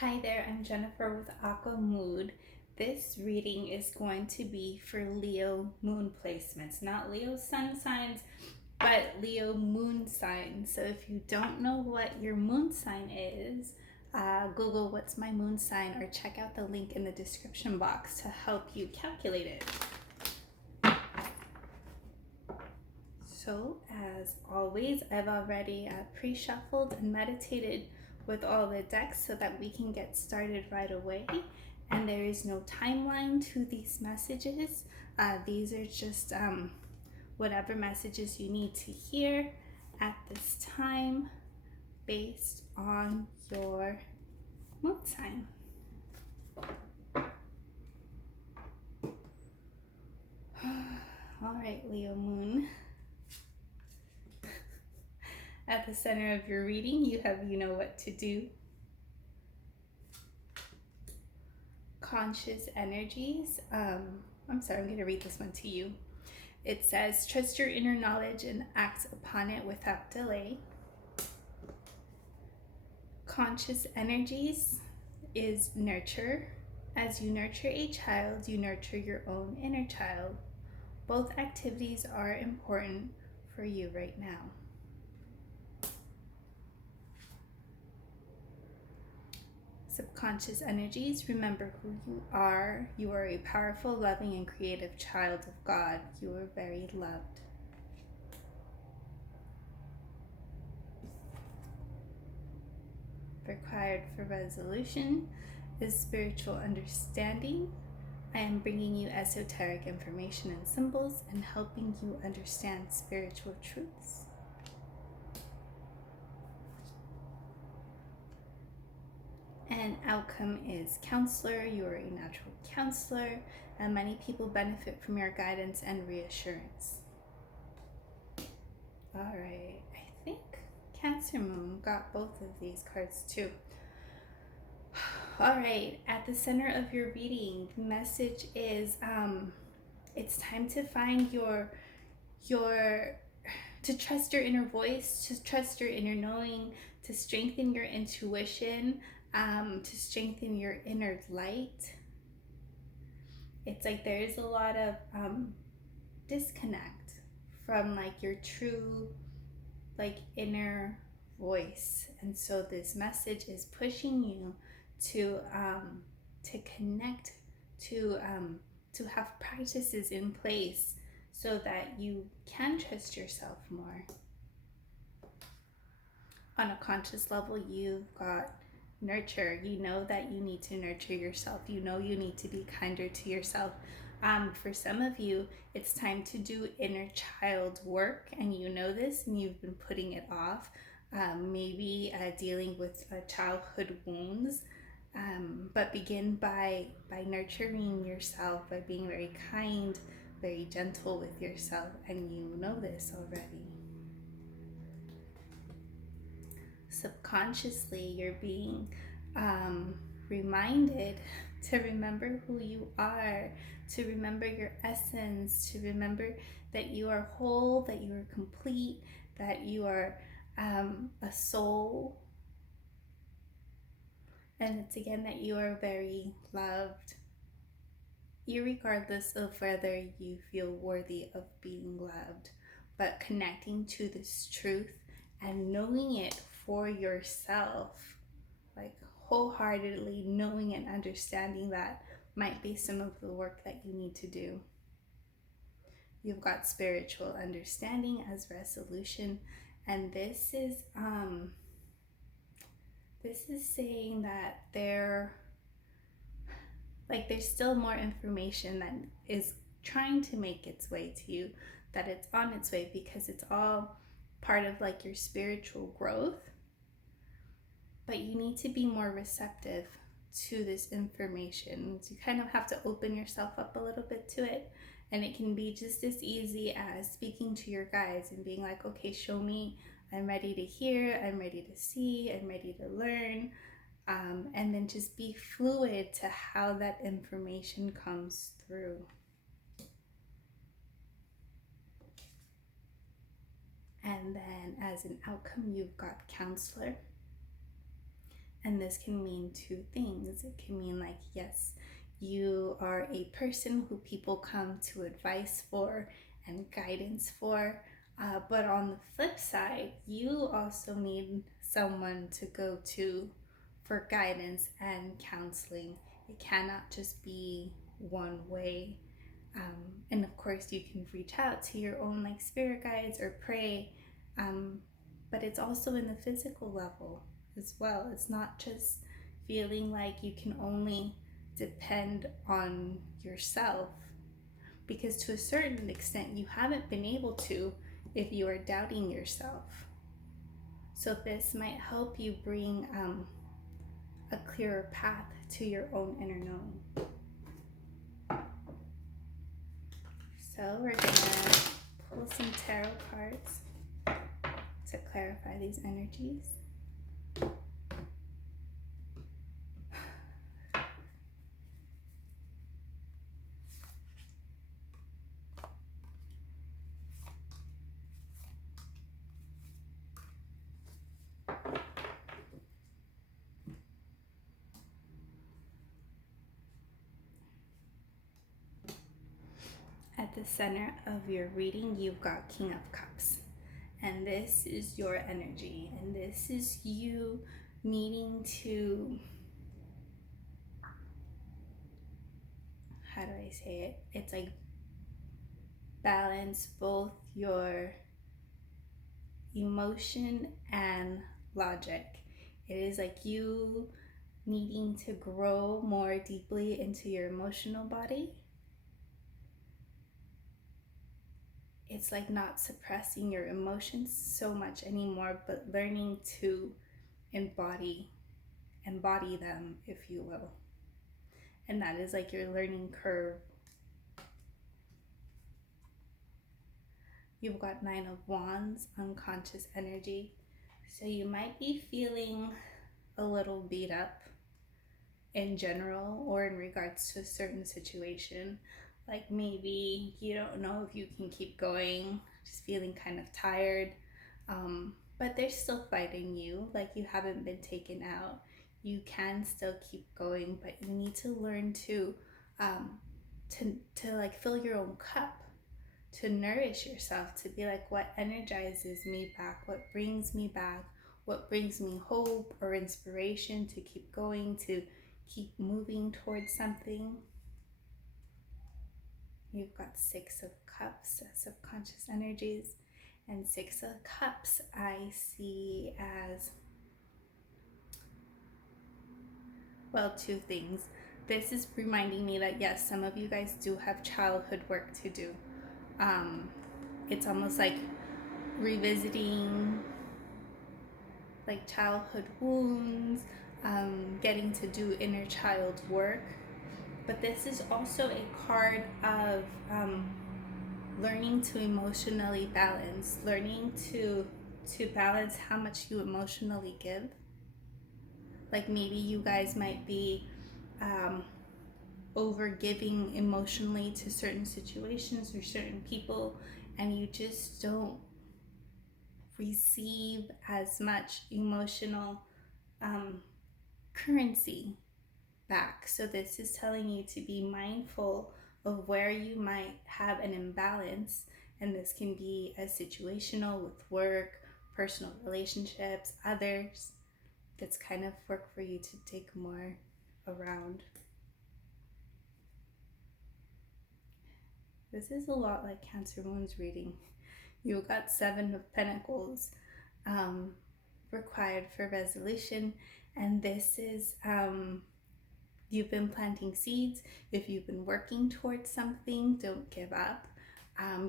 Hi there, I'm Jennifer with Aqua Mood. This reading is going to be for Leo moon placements, not Leo sun signs, but Leo moon signs. So if you don't know what your moon sign is, Google what's my moon sign or check out the link in the description box to help you calculate it. So, as always, I've already pre-shuffled and meditated with all the decks so that we can get started right away. And there is no timeline to these messages. These are just whatever messages you need to hear at this time based on your moon sign. All right, Leo moon. At the center of your reading, you have you know what to do. Conscious energies. I'm going to read this one to you. It says, trust your inner knowledge and act upon it without delay. Conscious energies is nurture. As you nurture a child, you nurture your own inner child. Both activities are important for you right now. Subconscious energies, remember who you are. You are a powerful, loving, and creative child of God. You are very loved. Required for resolution is spiritual understanding. I am bringing you esoteric information and symbols and helping you understand spiritual truths. And outcome is counselor. You are a natural counselor, and many people benefit from your guidance and reassurance. All right, I think Cancer Moon got both of these cards too. All right, at the center of your reading, the message is it's time to find to trust your inner voice, to trust your inner knowing, to strengthen your intuition, to strengthen your inner light. It's like there's a lot of disconnect from like your true like inner voice, and so this message is pushing you to connect, to have practices in place so that you can trust yourself more. On a conscious level, you've got nurture. You know that you need to nurture yourself. You know you need to be kinder to yourself. For some of you, it's time to do inner child work, and you know this, and you've been putting it off. Maybe dealing with childhood wounds, but begin by nurturing yourself, by being very kind, very gentle with yourself, and you know this already. Subconsciously, you're being reminded to remember who you are, to remember your essence, to remember that you are whole, that you are complete, that you are a soul. And it's again that you are very loved, irregardless of whether you feel worthy of being loved, but connecting to this truth and knowing it for yourself, like wholeheartedly knowing and understanding that might be some of the work that you need to do. You've got spiritual understanding as resolution, and this is saying that there's still more information that is trying to make its way to you, that it's on its way, because it's all part of like your spiritual growth. But you need to be more receptive to this information. You kind of have to open yourself up a little bit to it. And it can be just as easy as speaking to your guides and being like, okay, show me. I'm ready to hear. I'm ready to see. I'm ready to learn. And then just be fluid to how that information comes through. And then as an outcome, you've got counselor. And this can mean two things. It can mean like, yes, you are a person who people come to advice for and guidance for. But on the flip side, you also need someone to go to for guidance and counseling. It cannot just be one way. And of course, you can reach out to your own like spirit guides or pray. Um, but it's also in the physical level as well. It's not just feeling like you can only depend on yourself, because to a certain extent you haven't been able to if you are doubting yourself. So this might help you bring a clearer path to your own inner knowing. So we're gonna pull some tarot cards to clarify these energies. At the center of your reading, you've got King of Cups. And this is your energy. And this is you needing to, how do I say it? It's like balance both your emotion and logic. It is like you needing to grow more deeply into your emotional body. It's like not suppressing your emotions so much anymore, but learning to embody them, if you will. And that is like your learning curve. You've got Nine of Wands, unconscious energy. So you might be feeling a little beat up in general or in regards to a certain situation. Like maybe you don't know if you can keep going, just feeling kind of tired. But they're still fighting you, like you haven't been taken out. You can still keep going, but you need to learn to like fill your own cup, to nourish yourself, to be like, what energizes me back, what brings me back, what brings me hope or inspiration to keep going, to keep moving towards something. You've got Six of Cups, subconscious energies. And Six of Cups I see as, well, two things. This is reminding me that yes, some of you guys do have childhood work to do. It's almost like revisiting like childhood wounds, getting to do inner child work. But this is also a card of learning to emotionally balance, learning to balance how much you emotionally give. Like maybe you guys might be over giving emotionally to certain situations or certain people, and you just don't receive as much emotional currency back. So this is telling you to be mindful of where you might have an imbalance, and this can be a situational with work, personal relationships, others. That's kind of work for you to take more around. This is a lot like Cancer Moon's reading. You got Seven of Pentacles required for resolution, and this is you've been planting seeds. If you've been working towards something, don't give up.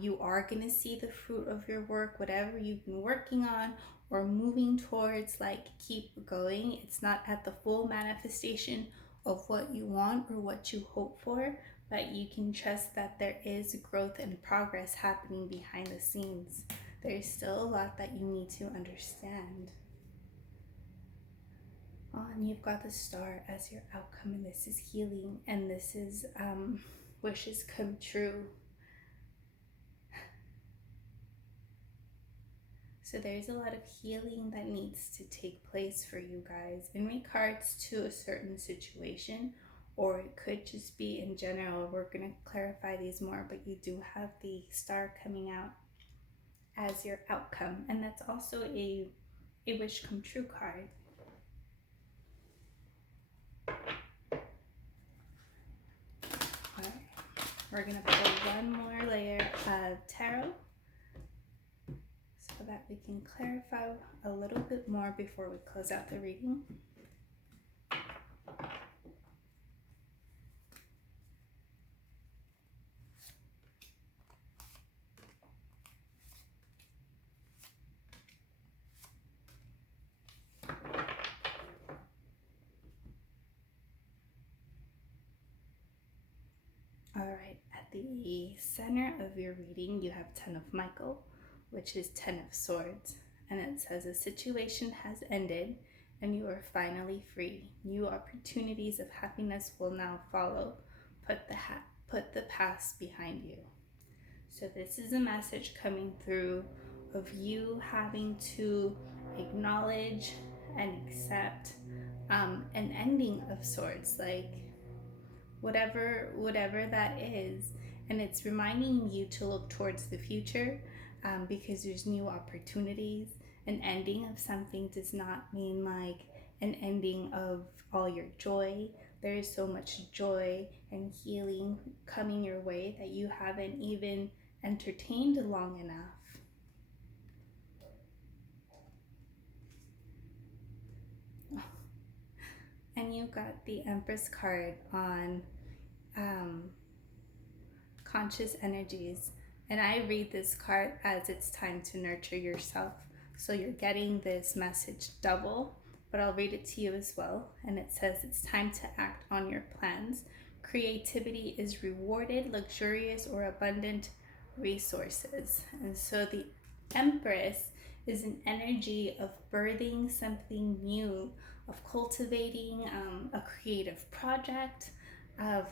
You are going to see the fruit of your work, whatever you've been working on or moving towards, like keep going. It's not at the full manifestation of what you want or what you hope for, but you can trust that there is growth and progress happening behind the scenes. There's still a lot that you need to understand. And you've got the Star as your outcome, and this is healing, and this is wishes come true. So there's a lot of healing that needs to take place for you guys in regards to a certain situation, or it could just be in general. We're going to clarify these more, but you do have the star coming out as your outcome, and that's also a wish come true card. All right. We're going to pull one more layer of tarot so that we can clarify a little bit more before we close out the reading. All right, at the center of your reading, you have 10 of Michael, which is 10 of Swords. And it says a situation has ended and you are finally free. New opportunities of happiness will now follow. Put the past behind you. So this is a message coming through of you having to acknowledge and accept an ending of sorts, like whatever that is, and it's reminding you to look towards the future, because there's new opportunities. An ending of something does not mean like an ending of all your joy. There is so much joy and healing coming your way that you haven't even entertained long enough. And you got the Empress card on conscious energies. And I read this card as it's time to nurture yourself. So you're getting this message double, but I'll read it to you as well. And it says it's time to act on your plans. Creativity is rewarded, luxurious or abundant resources. And so the Empress is an energy of birthing something new, of cultivating a creative project, of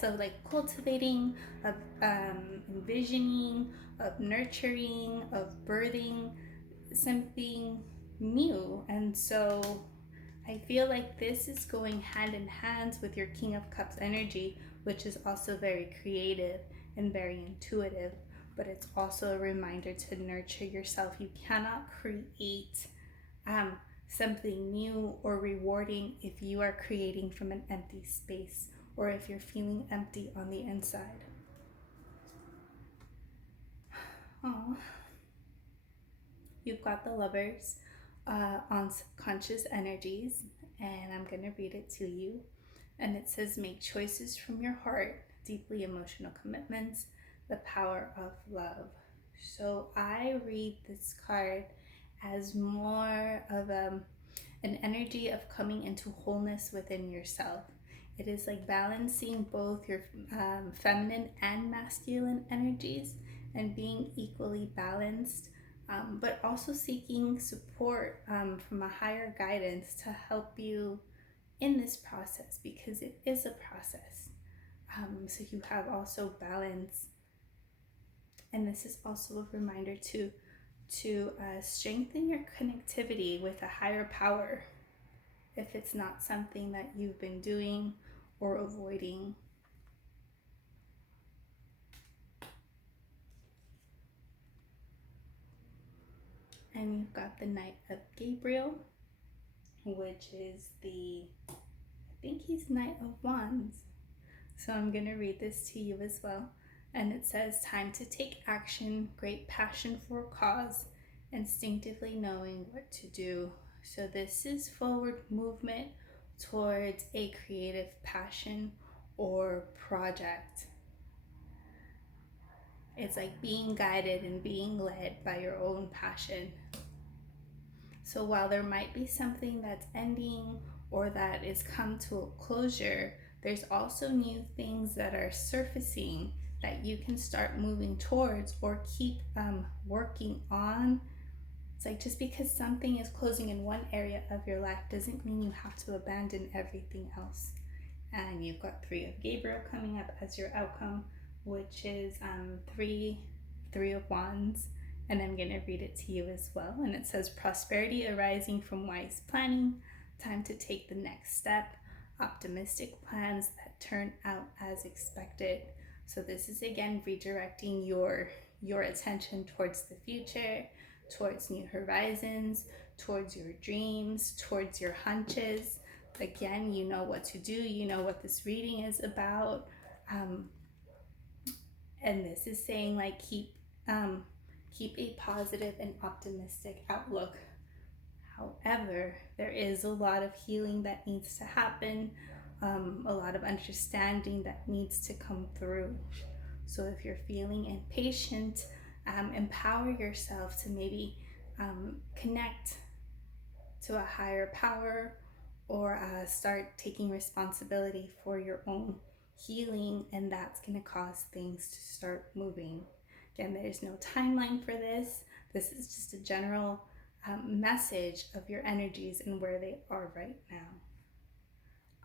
so like cultivating, of envisioning, of nurturing, of birthing something new. And so I feel like this is going hand in hand with your King of Cups energy, which is also very creative and very intuitive, but it's also a reminder to nurture yourself. You cannot create something new or rewarding if you are creating from an empty space, or if you're feeling empty on the inside. Oh, you've got the Lovers on subconscious energies, and I'm going to read it to you. And it says, make choices from your heart, deeply emotional commitments, the power of love. So I read this card as more of an energy of coming into wholeness within yourself. It is like balancing both your feminine and masculine energies and being equally balanced, but also seeking support from a higher guidance to help you in this process, because it is a process. So you have also balance. And this is also a reminder to strengthen your connectivity with a higher power if it's not something that you've been doing or avoiding. And you've got the Knight of Gabriel, which is I think he's Knight of Wands. So I'm going to read this to you as well. And it says, time to take action, great passion for a cause, instinctively knowing what to do. So this is forward movement towards a creative passion or project. It's like being guided and being led by your own passion. So while there might be something that's ending or that is come to a closure, there's also new things that are surfacing that you can start moving towards or keep working on. It's like just because something is closing in one area of your life doesn't mean you have to abandon everything else. And you've got 3 of Gabriel coming up as your outcome, which is 3 Three of Wands, and I'm going to read it to you as well. And it says, prosperity arising from wise planning, time to take the next step, optimistic plans that turn out as expected. So this is again redirecting your attention towards the future, towards new horizons, towards your dreams, towards your hunches. Again, you know what to do, you know what this reading is about. And this is saying like keep a positive and optimistic outlook. However, there is a lot of healing that needs to happen, a lot of understanding that needs to come through. So if you're feeling impatient, empower yourself to maybe connect to a higher power, or start taking responsibility for your own healing, and that's going to cause things to start moving. Again, there's no timeline for this. This is just a general message of your energies and where they are right now.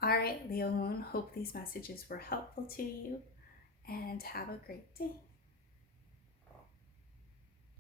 All right, Leo Moon, hope these messages were helpful to you, and have a great day.